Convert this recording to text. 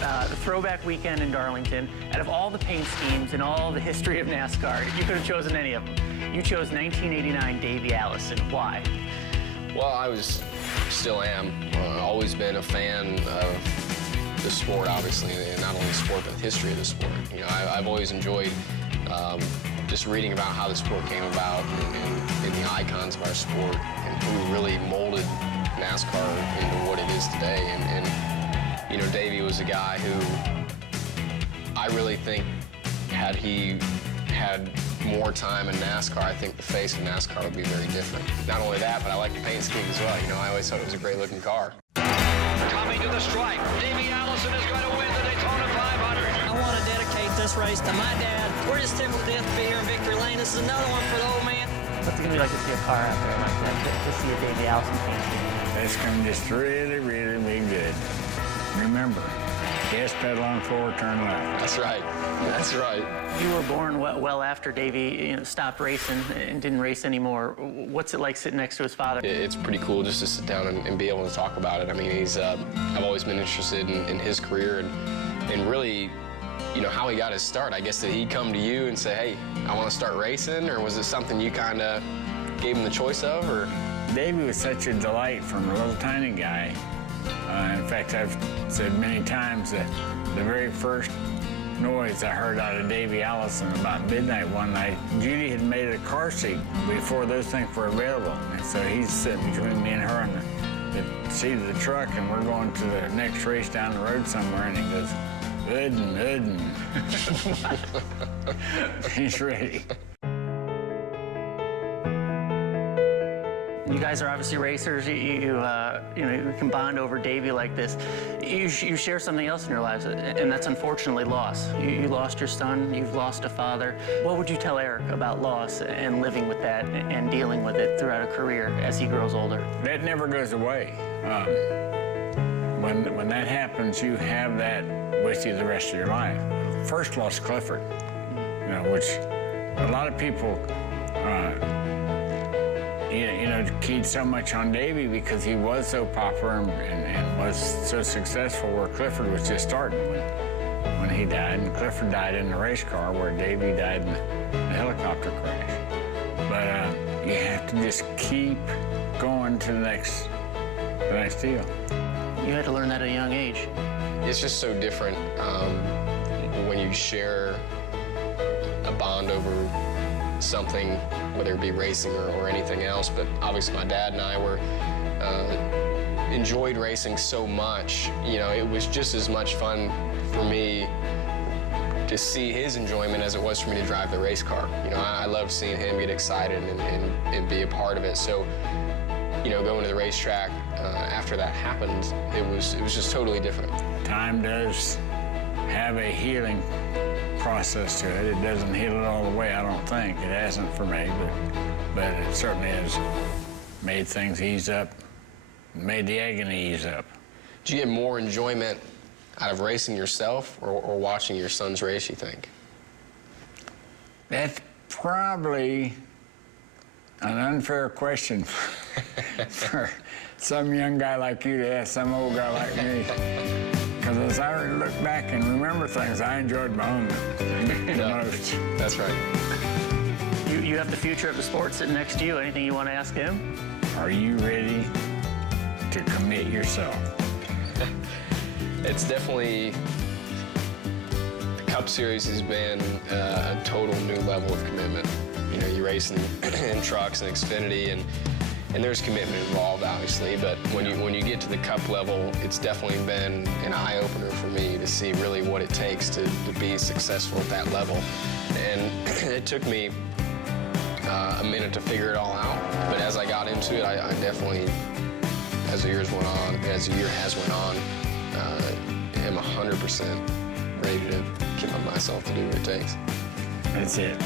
the Throwback weekend in Darlington. Out of all the paint schemes and all the history of NASCAR, you could have chosen any of them. You chose 1989 Davey Allison. Why? Well, still am. Always been a fan of the sport, obviously, and not only the sport, but the history of the sport. You know, I've always enjoyed just reading about how the sport came about and the icons of our sport and who really molded NASCAR into what it is today. And you know, Davey was a guy who I really think had he had more time in NASCAR, I think the face of NASCAR would be very different. Not only that, but I like the paint scheme as well. You know, I always thought it was a great looking car. Coming to the stripe, Davey Allison is going to win the Daytona 500. I want to dedicate this race to my dad. We're just tickled to death to be here in Victory Lane. This is another one for the old man. What's it going to be like to see a car out there like that, to see a Davey Allison paint scheme? It's going to just really, really be good. Remember, gas pedal on floor, turn left. That's right. That's right. You were born well after Davey stopped racing and didn't race anymore. What's it like sitting next to his father? It's pretty cool just to sit down and be able to talk about it. I mean, I've always been interested in his career and really, you know, how he got his start. I guess, did he come to you and say, hey, I want to start racing, or was it something you kind of gave him the choice of, or? Davey was such a delight from a little tiny guy. In fact, I've said many times that the very first noise I heard out of Davey Allison about midnight one night, Judy had made a car seat before those things were available. And so he's sitting between me and her on the seat of the truck, and we're going to the next race down the road somewhere, and he goes, Udden. He's ready. You guys are obviously racers. You can bond over Davey like this. You share something else in your lives, and that's unfortunately loss. You lost your son. You've lost a father. What would you tell Erik about loss and living with that and dealing with it throughout a career as he grows older? That never goes away. When that happens, you have that with you the rest of your life. First lost Clifford, you know, which a lot of people. Keyed so much on Davey because he was so popular and was so successful, where Clifford was just starting when he died. And Clifford died in the race car, where Davey died in the helicopter crash. But you have to just keep going to the next deal. You had to learn that at a young age. It's just so different when you share a bond over something, whether it be racing or anything else. But obviously my dad and I enjoyed racing so much. You know, it was just as much fun for me to see his enjoyment as it was for me to drive the race car. You know, I love seeing him get excited and be a part of it. So, you know, going to the racetrack after that happened, it was just totally different. Time does have a healing process to it. It doesn't heal it all the way, I don't think. It hasn't for me, but it certainly has made things ease up, made the agony ease up. Do you get more enjoyment out of racing yourself or watching your sons race, you think? That's probably an unfair question for some young guy like you to ask some old guy like me. Because as I look back and remember things, I enjoyed my own the most. That's right. You have the future of the sport sitting next to you. Anything you want to ask him? Are you ready to commit yourself? It's definitely, the Cup Series has been a total new level of commitment. You know, you race in trucks and Xfinity, and there's commitment involved, obviously, but when you get to the Cup level, it's definitely been an eye-opener for me to see really what it takes to be successful at that level. And it took me a minute to figure it all out, but as I got into it, I definitely, as the year has went on, am 100% ready to commit myself to do what it takes. That's it.